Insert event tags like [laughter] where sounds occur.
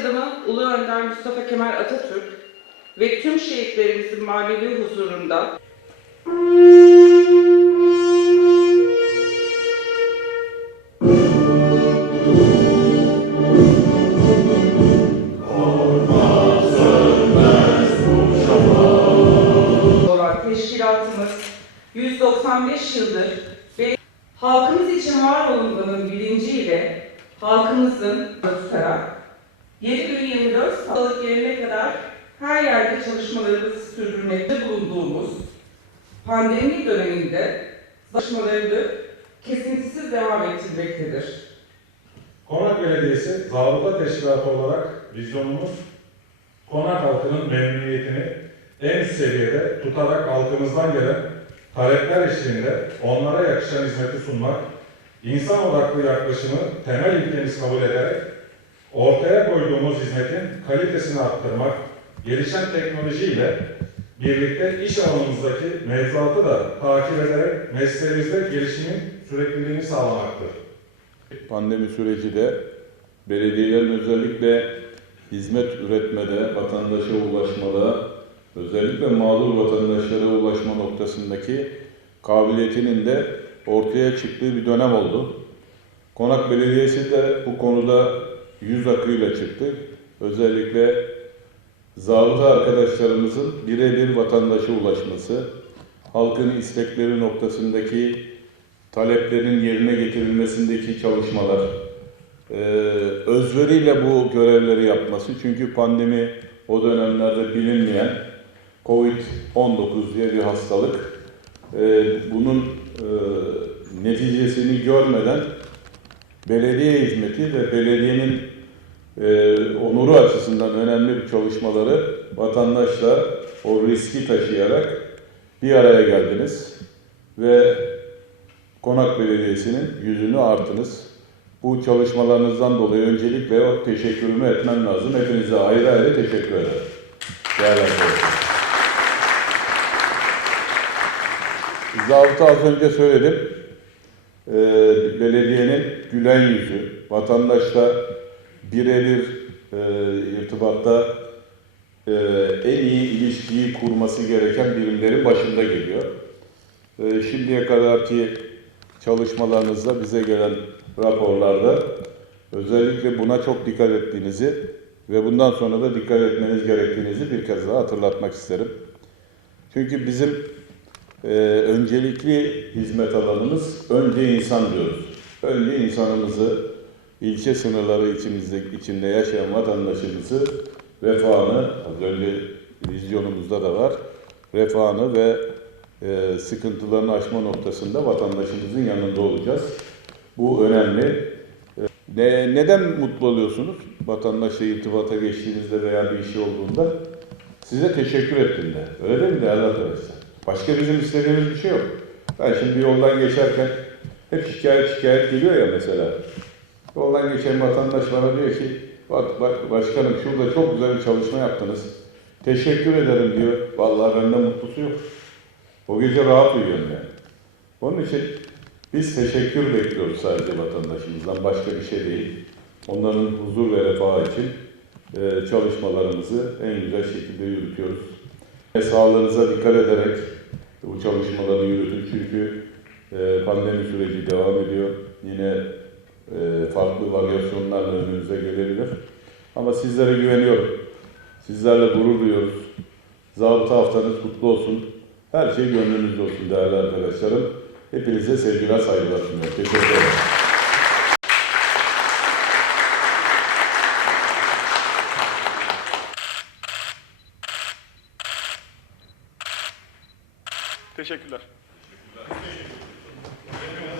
Adamı Ulu Önder Mustafa Kemal Atatürk ve tüm şehitlerimizin manevi huzurunda teşkilatımız 195 yıldır ve halkımız için var olmanın bilinciyle halkımızın tutarak 7 gün 24 sağlık yerine kadar her yerde çalışmalarımızı sürdürmekte bulunduğumuz pandemi döneminde çalışmalarını kesintisiz devam ettirmektedir. Konak Belediyesi zabıta teşkilatı olarak vizyonumuz konak halkının memnuniyetini en seviyede tutarak halkımızdan gelen talepler eşliğinde onlara yakışan hizmeti sunmak, insan odaklı yaklaşımı temel ilkemiz kabul ederek ortaya koyduğumuz hizmetin kalitesini arttırmak, gelişen teknolojiyle birlikte iş alanımızdaki mevzuatı da takip ederek mesleğimizde gelişimin sürekliliğini sağlamaktır. Pandemi süreci de belediyelerin özellikle hizmet üretmede, vatandaşa ulaşmada, özellikle mağdur vatandaşlara ulaşma noktasındaki kabiliyetinin de ortaya çıktığı bir dönem oldu. Konak Belediyesi de bu konuda yüz akıyla çıktı. Özellikle zabıta arkadaşlarımızın birebir vatandaşa ulaşması, halkın istekleri noktasındaki taleplerin yerine getirilmesindeki çalışmalar, eee, özveriyle bu görevleri yapması. Çünkü pandemi o dönemlerde bilinmeyen Covid-19 diye bir hastalık. Eee, bunun eee, neticesini görmeden belediye hizmeti ve belediyenin eee, onuru açısından önemli bir çalışmaları vatandaşla o riski taşıyarak bir araya geldiniz ve Konak Belediyesi'nin yüzünü artınız. Bu çalışmalarınızdan dolayı öncelikle teşekkürümü etmem lazım. Hepinize ayrı ayrı teşekkür ederim. Değerli arkadaşlar. Zabıta az önce söyledim. Ee, belediyenin gülen yüzü, vatandaşla birebir e, irtibatta e, en iyi ilişkiyi kurması gereken birimlerin başında geliyor. E, şimdiye kadarki çalışmalarınızda bize gelen raporlarda özellikle buna çok dikkat ettiğinizi ve bundan sonra da dikkat etmeniz gerektiğinizi bir kez daha hatırlatmak isterim. Çünkü bizim e, öncelikli hizmet alanımız önce insan diyoruz. Önce insanımızı, ilçe sınırları içimizde, içinde yaşayan vatandaşımızı refahını, az önce vizyonumuzda da var, refahını ve e, sıkıntılarını aşma noktasında vatandaşımızın yanında olacağız. Bu önemli. E, Ne, neden mutlu oluyorsunuz? Vatandaşla irtibata geçtiğinizde veya bir işi olduğunda size teşekkür ettiğinde. Öyle değil mi değerli arkadaşlar? Başka bizim istediğimiz bir şey yok. Ben şimdi yoldan geçerken hep şikayet şikayet geliyor ya mesela. Yoldan geçen vatandaş bana diyor ki bak, başkanım şurada çok güzel bir çalışma yaptınız. Teşekkür ederim diyor. Vallahi benden mutlusu yok. O gece rahat uyuyorum yani. Onun için biz teşekkür bekliyoruz sadece vatandaşımızdan, başka bir şey değil. Onların huzur ve refahı için e, çalışmalarımızı en güzel şekilde yürütüyoruz. Ve sağlığınıza dikkat ederek bu çalışmaları yürütün. Çünkü e, pandemi süreci devam ediyor. Yine farklı varyasyonlarla önümüze gelebilir. Ama sizlere güveniyorum. Sizlerle gurur duyuyoruz. Zabıta haftanız kutlu olsun. Her şey gönlünüzde olsun değerli arkadaşlarım. Hepinize sevgiler, saygılar sunuyorum. Teşekkür ederim. Teşekkürler. [laughs]